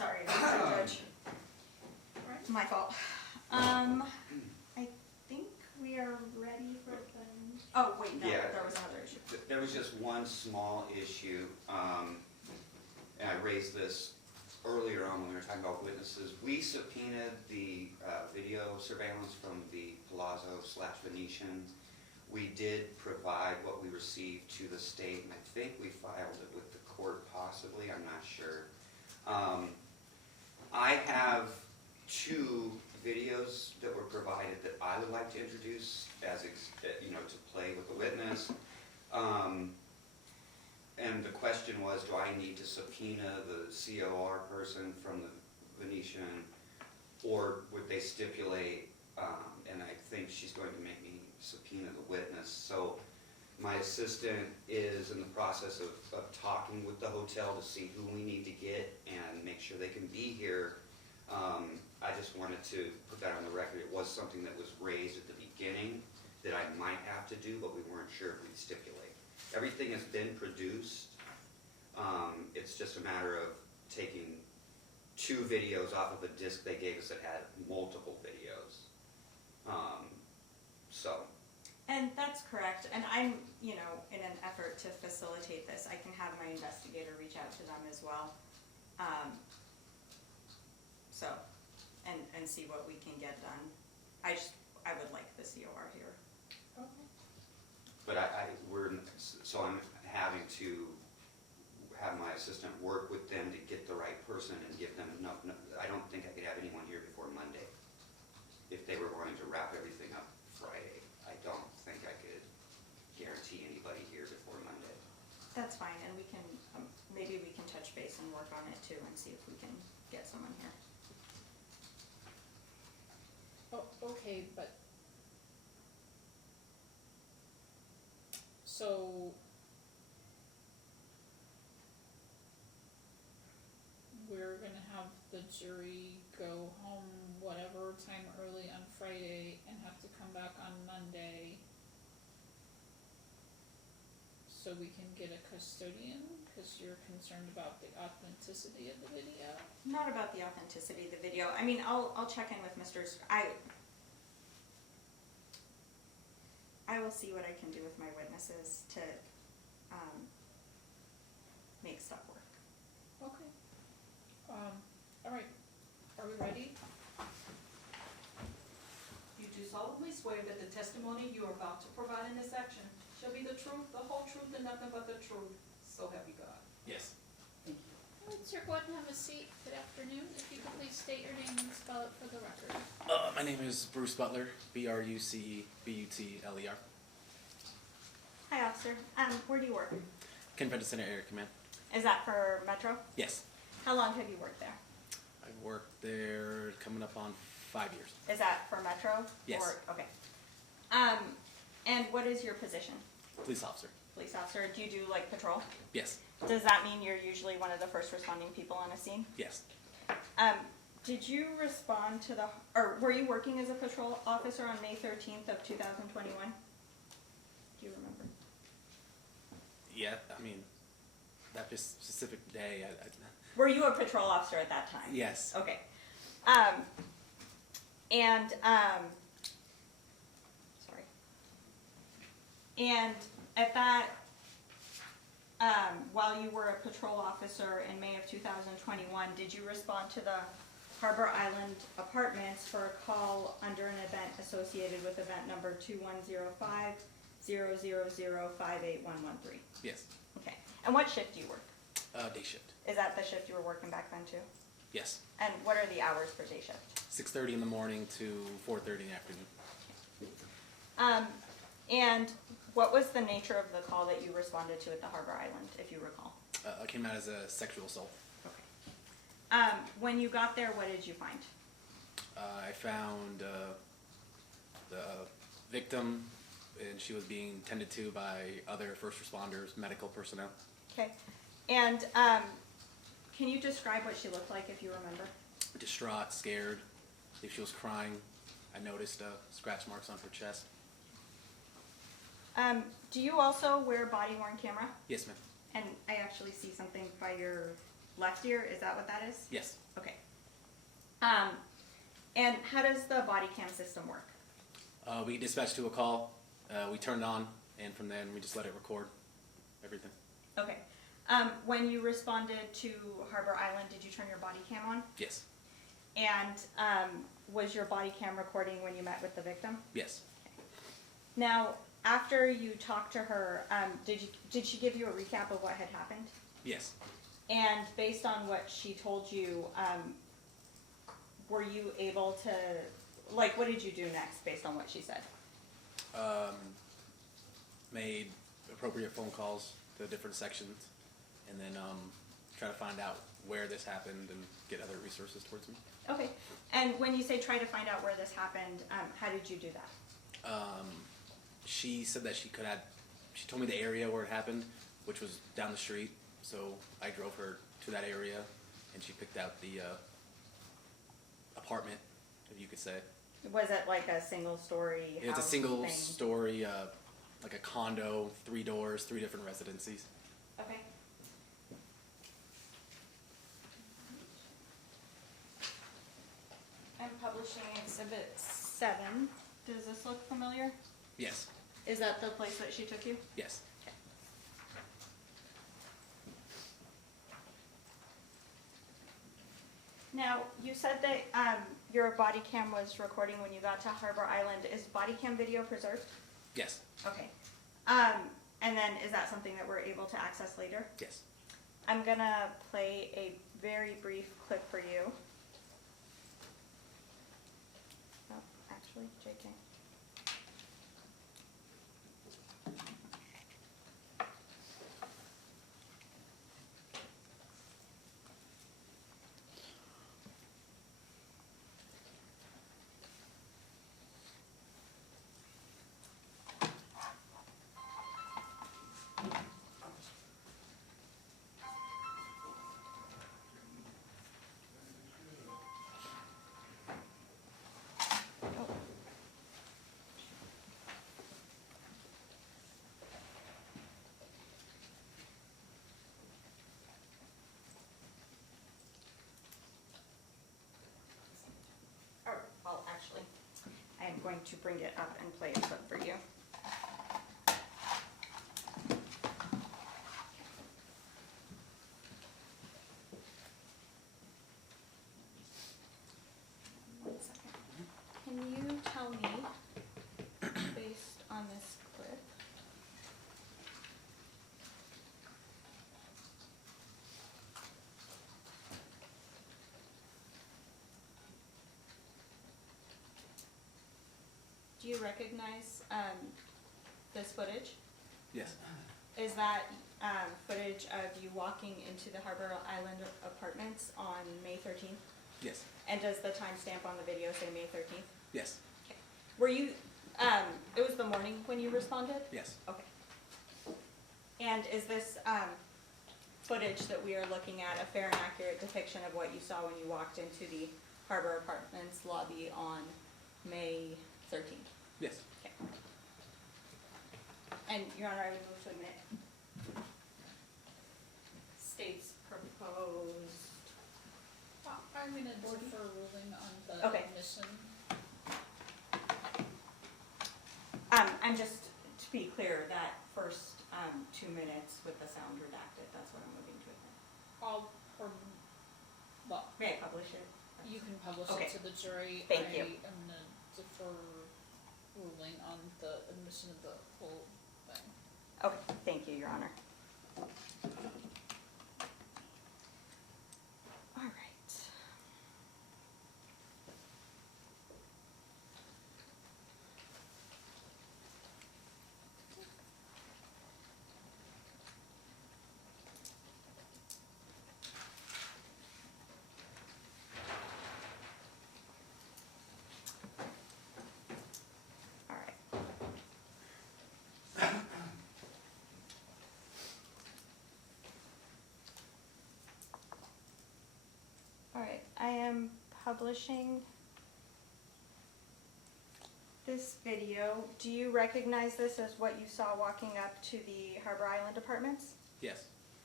Sorry, Judge. My fault. I think we are ready for the, oh, wait, no, Yeah. there was another issue. There was just one small issue, and I raised this earlier on when we were talking about witnesses. We subpoenaed the video surveillance from the Palazzo/Venetian. We did provide what we received to the state, and I think we filed it with the court possibly, I'm not sure. I have two videos that were provided that I would like to introduce as, to play with the witness. And the question was, do I need to subpoena the COR person from the Venetian, or would they stipulate, and I think she's going to make me subpoena the witness. So my assistant is in the process of talking with the hotel to see who we need to get and make sure they can be here. I just wanted to put that on the record. It was something that was raised at the beginning that I might have to do, but we weren't sure if we'd stipulate. Everything has been produced. It's just a matter of taking two videos off of a disc they gave us that had multiple videos. And that's correct, and I'm, in an effort to facilitate this, I can have my investigator reach out to them as well. And see what we can get done. I would like the COR here. Okay. But so I'm having to have my assistant work with them to get the right person and give them enough. I don't think I could have anyone here before Monday. If they were wanting to wrap everything up Friday, I don't think I could guarantee anybody here before Monday. That's fine, and we can, maybe we can touch base and work on it too and see if we can get someone here. Oh, okay, but so we're gonna have the jury go home whatever time early on Friday and have to come back on Monday so we can get a custodian, because you're concerned about the authenticity of the video? Not about the authenticity of the video. I mean, I'll check in with Mr. I will see what I can do with my witnesses to make stuff work. Okay. All right. Are we ready? You do solemnly swear that the testimony you are about to provide in this action shall be the truth, the whole truth, and nothing but the truth. So help you God. Yes. Thank you. All right, sir, go ahead and have a seat. Good afternoon. If you could please state your name and spell it for the record. My name is Bruce Butler, BruceButler. Hi, officer. Where do you work? Convention Center Area Command. Is that for Metro? Yes. How long have you worked there? I've worked there coming up on 5 years. Is that for Metro? Yes. Okay. And what is your position? Police officer. Police officer. Do you do like patrol? Yes. Does that mean you're usually one of the first responding people on a scene? Yes. Did you respond to or were you working as a patrol officer on May 13th of 2021? Do you remember? Yeah, I mean, that just specific day, Were you a patrol officer at that time? yes. Okay. Sorry. And at that, while you were a patrol officer in May of 2021, did you respond to the Harbor Island Apartments for a call under an event associated with event number 2105-000-58113? Yes. Okay. And what shift do you work? Day shift. Is that the shift you were working back then too? Yes. And what are the hours for day shift? 6:30 in the morning to 4:30 in the afternoon. And what was the nature of the call that you responded to at the Harbor Island, if you recall? I came out as a sexual assault. Okay. When you got there, what did you find? I found the victim, and she was being tended to by other first responders, medical personnel. Okay. And can you describe what she looked like, if you remember? Distraught, scared. If she was crying, I noticed scratch marks on her chest. Do you also wear body-worn camera? Yes, ma'am. And I actually see something by your left ear, is that what that is? Yes. Okay. And how does the body cam system work? We dispatched to a call, we turned on, and from then we just let it record everything. Okay. When you responded to Harbor Island, did you turn your body cam on? Yes. And was your body cam recording when you met with the victim? Yes. Now, after you talked to her, did she give you a recap of what had happened? Yes. And based on what she told you, were you able to, like, what did you do next based on what she said? Made appropriate phone calls to different sections, and then try to find out where this happened and get other resources towards me. Okay. And when you say try to find out where this happened, how did you do that? She said that she told me the area where it happened, which was down the street, so I drove her to that area, and she picked out the apartment, if you could say. Was it like a single story house? It's a single thing? story, like a condo, 3 doors, 3 different residencies. Okay. I'm publishing Exhibit 7. Does this look familiar? Yes. Is that the place that she took you? Yes. Now, you said that your body cam was recording when you got to Harbor Island. Is body cam video preserved? Yes. Okay. And then is that something that we're able to access later? Yes. I'm gonna play a very brief clip for you. Oh, actually, JK. Well, actually, I am going to bring it up and play a clip for you. One second. Can you tell me, based on this clip, do you recognize this footage? Yes. Is that footage of you walking into the Harbor Island apartments on May 13th? Yes. And does the timestamp on the video say May 13th? Yes. Okay. Were you, it was the morning when you responded? Yes. Okay. And is this footage that we are looking at a fair and accurate depiction of what you saw when you walked into the Harbor Apartments lobby on May 13th? Yes. Okay. And, Your Honor, I would move to admit. State's proposed. I'm gonna defer ruling on the Okay. admission. I'm just, to be clear, that first 2 minutes with the sound redacted, that's what I'm moving to admit. Well, May I publish it? you can publish Okay. it to the jury. Thank you. I am gonna defer ruling on the admission of the whole thing. Okay, thank you, Your Honor. All right. All right. All right, I am publishing this video. Do you recognize this as what you saw walking up to the Harbor Island Apartments? Yes.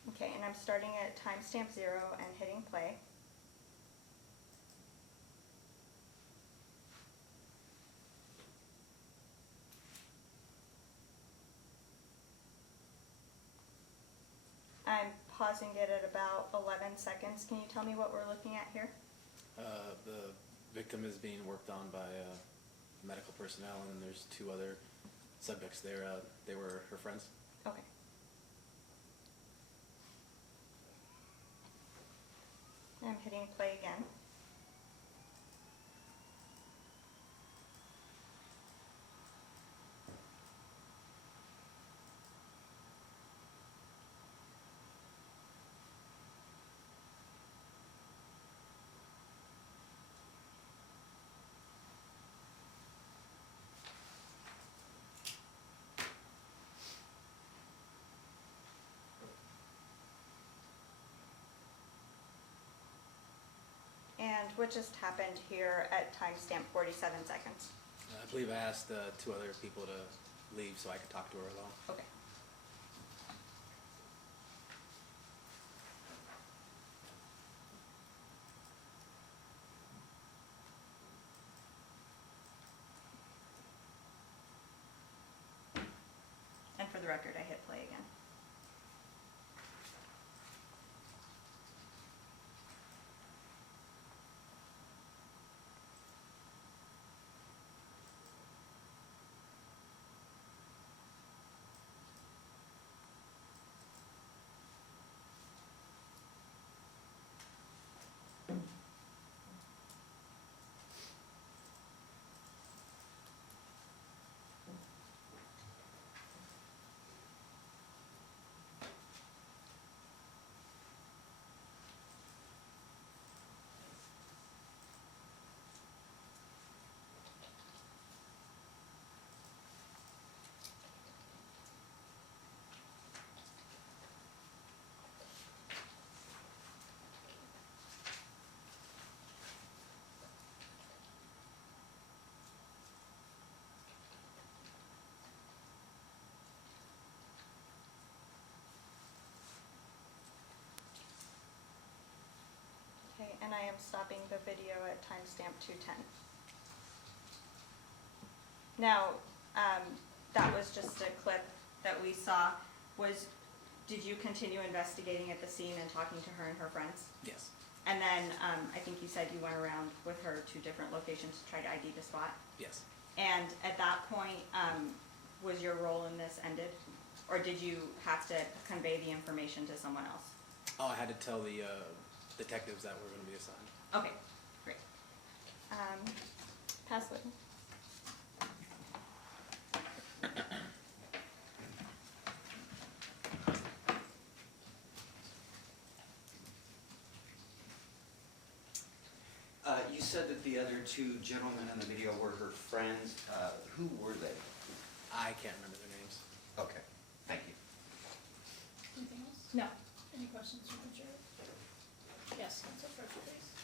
Okay, and I'm starting at timestamp 0 and hitting play. I'm pausing it at about 11 seconds. Can you tell me what we're looking at here? The victim is being worked on by medical personnel, and there's 2 other subjects there. They were her friends. Okay. I'm hitting play again. And what just happened here at timestamp 47 seconds? I believe I asked 2 other people to leave so I could talk to her alone. Okay. And for the record, I hit play again. Okay, and I am stopping the video at timestamp 210. Now, that was just a clip that we saw. Did you continue investigating at the scene and talking to her and her friends? Yes. And then, I think you said you went around with her to different locations to try to ID the spot? Yes. And at that point, was your role in this ended? Or did you have to convey the information to someone else? Oh, I had to tell the detectives that were going to be assigned. Okay, great. Pass witness. You said that the other 2 gentlemen in the video were her friends. Who were they? I can't remember their names. Okay, thank you. Anything else? No. Any questions from the jury? Yes, Council Frederick, please.